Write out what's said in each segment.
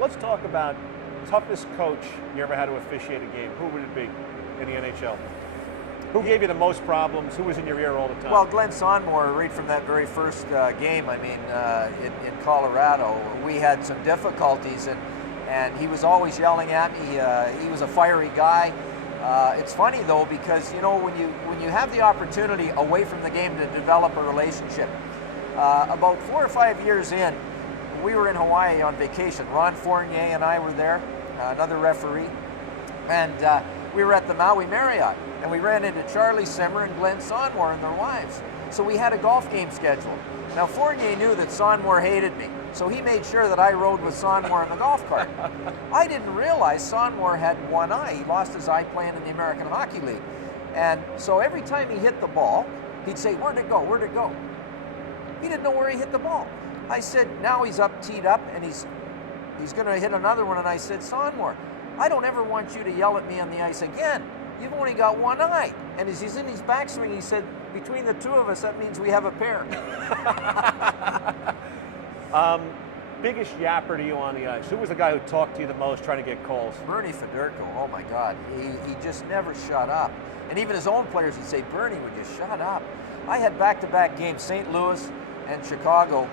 Let's talk about toughest coach you ever had to officiate a game. Who would it be in the NHL? Who gave you the most problems? Who was in your ear all the time? Well, Glenn Sonmore, right from that very first game, I mean, in Colorado, we had some difficulties, and he was always yelling at me. He was a fiery guy. It's funny though, because you know, when you have the opportunity away from the game to develop a relationship, about 4 or 5 years in, we were in Hawaii on vacation. Ron Fournier and I were there, another referee, and we were at the Maui Marriott, and we ran into Charlie Simmer and Glenn Sonmore and their wives. So we had a golf game scheduled. Now Fournier knew that Sonmore hated me, so he made sure that I rode with Sonmore in the golf cart. I didn't realize Sonmore had one eye. He lost his eye playing in the American Hockey League. And so every time he hit the ball, he'd say, "Where'd it go? Where'd it go?" He didn't know where he hit the ball. I said, now he's up, teed up, and he's going to hit another one. And I said, "Sonmore, I don't ever want you to yell at me on the ice again. You've only got one eye." And as he's in his backswing, he said, "Between the two of us, that means we have a pair." Biggest yapper to you on the ice? Who was the guy who talked to you the most trying to get calls? Bernie Federko, oh my God. He just never shut up. And even his own players would say, "Bernie, would you shut up?" I had back-to-back games, St. Louis and Chicago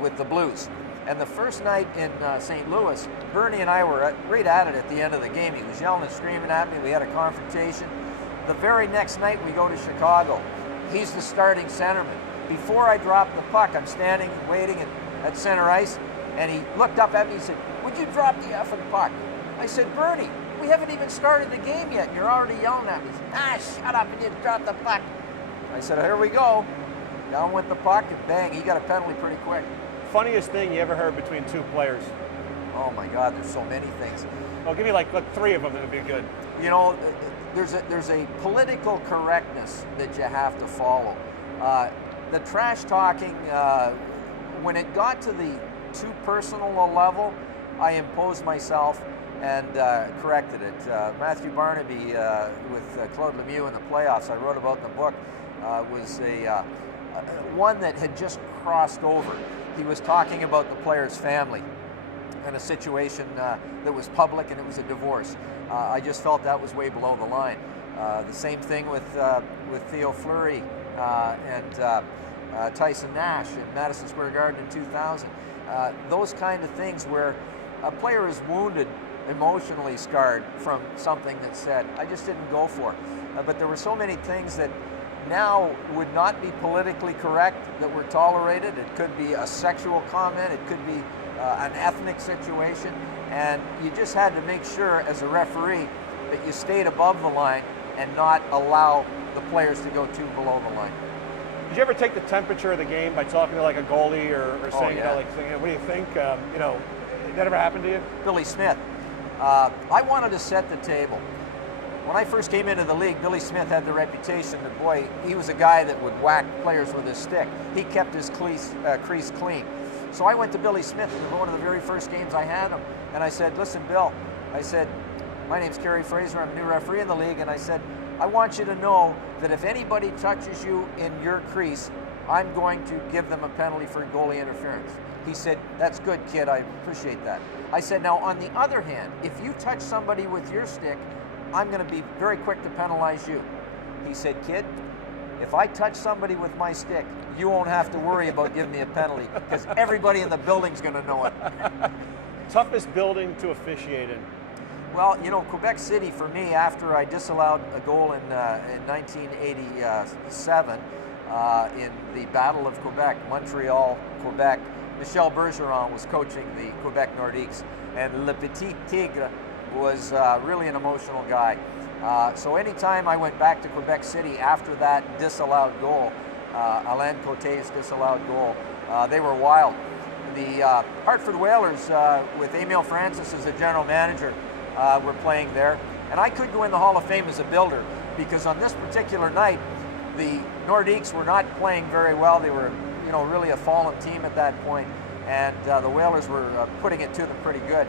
with the Blues. And the first night in St. Louis, Bernie and I were right at it at the end of the game. He was yelling and screaming at me. We had a confrontation. The very next night, we go to Chicago. He's the starting centerman. Before I drop the puck, I'm standing waiting at center ice, and he looked up at me and said, "Would you drop the effing puck?" I said, "Bernie, we haven't even started the game yet, and you're already yelling at me." He said, "Shut up and you drop the puck." I said, "Here we go." Down went the puck, and bang, he got a penalty pretty quick. Funniest thing you ever heard between two players? Oh my God, there's so many things. Well, give me like 3 of them that would be good. You know, there's a political correctness that you have to follow. The trash talking, when it got to the too personal a level, I imposed myself and corrected it. Matthew Barnaby with Claude Lemieux in the playoffs, I wrote about in the book, was one that had just crossed over. He was talking about the player's family and a situation that was public, and it was a divorce. I just felt that was way below the line. The same thing with Theo Fleury and Tyson Nash in Madison Square Garden in 2000. Those kind of things where a player is wounded, emotionally scarred from something that's said. I just didn't go for it. But there were so many things that now would not be politically correct that were tolerated. It could be a sexual comment, it could be an ethnic situation, and you just had to make sure as a referee that you stayed above the line and not allow the players to go too below the line. Did you ever take the temperature of the game by talking to like a goalie or saying, yeah. What do you think? That ever happened to you? Billy Smith. I wanted to set the table. When I first came into the league, Billy Smith had the reputation that, boy, he was a guy that would whack players with his stick. He kept his crease clean. So I went to Billy Smith in one of the very first games I had him, and I said, "Listen, Bill," I said, "my name's Kerry Fraser, I'm a new referee in the league," and I said, "I want you to know that if anybody touches you in your crease, I'm going to give them a penalty for goalie interference." He said, "That's good, kid, I appreciate that." I said, "Now, on the other hand, if you touch somebody with your stick, I'm going to be very quick to penalize you." He said, "Kid, if I touch somebody with my stick, you won't have to worry about giving me a penalty because everybody in the building's going to know it." Toughest building to officiate in? Well, you know, Quebec City for me, after I disallowed a goal in 1987 in the Battle of Quebec, Montreal, Quebec, Michel Bergeron was coaching the Quebec Nordiques, and Le Petit Tigre was really an emotional guy. So anytime I went back to Quebec City after that disallowed goal, Alain Côté's disallowed goal, they were wild. The Hartford Whalers with Emile Francis as the general manager were playing there, and I could go in the Hall of Fame as a builder because on this particular night, the Nordiques were not playing very well. They were, really a fallen team at that point, and the Whalers were putting it to them pretty good.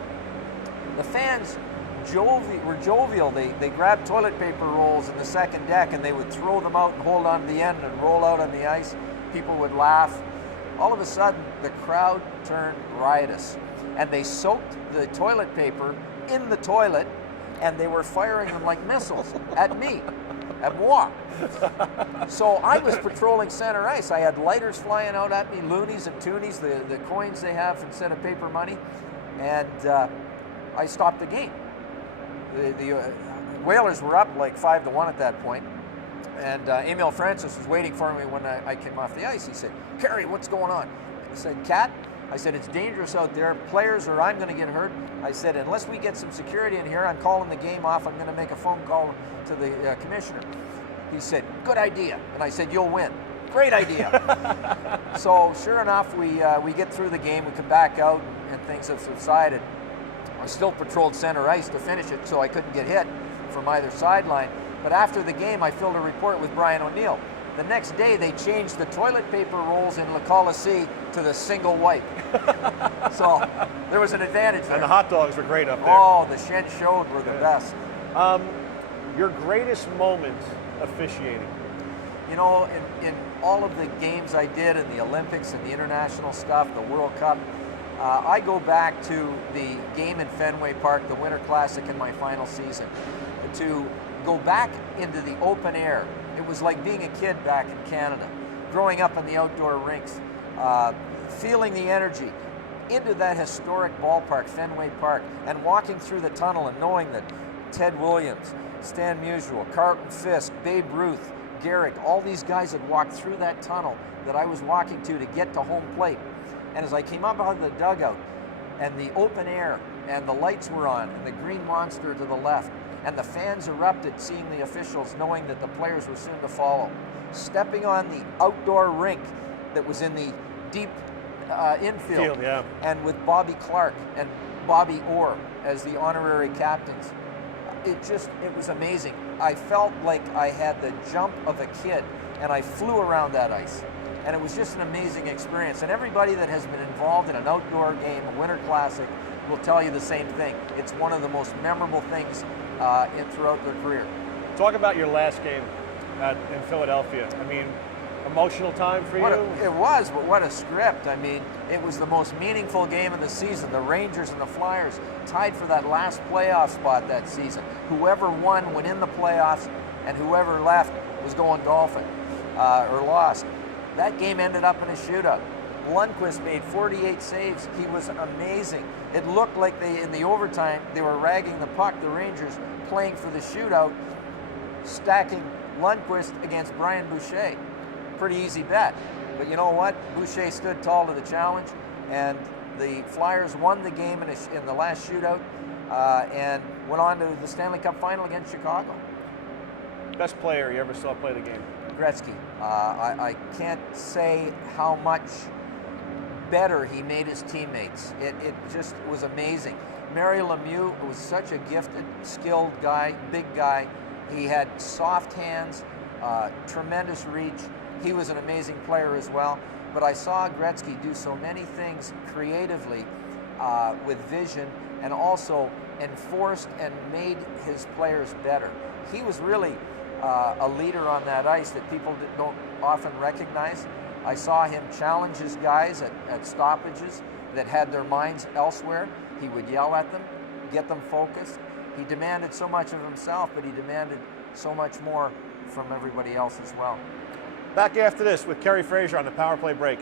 The fans were jovial. They grabbed toilet paper rolls in the second deck and they would throw them out and hold on to the end and roll out on the ice. People would laugh. All of a sudden, the crowd turned riotous. and they soaked the toilet paper in the toilet, and they were firing them like missiles at me, at moi. So I was patrolling center ice. I had lighters flying out at me, loonies and toonies, the coins they have instead of paper money, and I stopped the game. The Whalers were up like 5-1 at that point, and Emil Francis was waiting for me when I came off the ice. He said, "Kerry, what's going on?" I said, "Cat," I said, "it's dangerous out there. Players or I'm going to get hurt." I said, "Unless we get some security in here, I'm calling the game off. I'm going to make a phone call to the commissioner." He said, "Good idea." And I said, "You'll win." Great idea. So sure enough, we get through the game. We come back out, and things have subsided. I still patrolled center ice to finish it, so I couldn't get hit from either sideline. But after the game, I filled a report with Brian O'Neill. The next day, they changed the toilet paper rolls in Le Coliseum to the single wipe. So there was an advantage there. And the hot dogs were great up there. Oh, the Shen Showed were the best. Your greatest moment officiating? You know, in all of the games I did in the Olympics and the international stuff, the World Cup, I go back to the game in Fenway Park, the Winter Classic in my final season. To go back into the open air, it was like being a kid back in Canada, growing up in the outdoor rinks, feeling the energy, into that historic ballpark, Fenway Park, and walking through the tunnel and knowing that Ted Williams, Stan Musial, Carlton Fisk, Babe Ruth, Garrick, all these guys had walked through that tunnel that I was walking to get to home plate. And as I came up out of the dugout, and the open air, and the lights were on, and the green monster to the left, and the fans erupted seeing the officials, knowing that the players were soon to follow. Stepping on the outdoor rink that was in the deep infield, and with Bobby Clark and Bobby Orr as the honorary captains. It was amazing. I felt like I had the jump of a kid, and I flew around that ice. And it was just an amazing experience. And everybody that has been involved in an outdoor game, a Winter Classic, will tell you the same thing. It's one of the most memorable things throughout their career. Talk about your last game in Philadelphia. I mean, emotional time for you? It was, but what a script. I mean, it was the most meaningful game of the season. The Rangers and the Flyers tied for that last playoff spot that season. Whoever won went in the playoffs, and whoever left was going golfing or lost. That game ended up in a shootout. Lundqvist made 48 saves. He was amazing. It looked like in the overtime, they were ragging the puck, the Rangers, playing for the shootout, stacking Lundqvist against Brian Boucher. Pretty easy bet. But you know what? Boucher stood tall to the challenge, and the Flyers won the game in the last shootout and went on to the Stanley Cup final against Chicago. Best player you ever saw play the game? Gretzky. I can't say how much better he made his teammates. It just was amazing. Mario Lemieux was such a gifted, skilled guy, big guy. He had soft hands, tremendous reach. He was an amazing player as well. But I saw Gretzky do so many things creatively with vision, and also enforced and made his players better. He was really a leader on that ice that people don't often recognize. I saw him challenge his guys at stoppages that had their minds elsewhere. He would yell at them, get them focused. He demanded so much of himself, but he demanded so much more from everybody else as well. Back after this with Kerry Fraser on the Power Play break.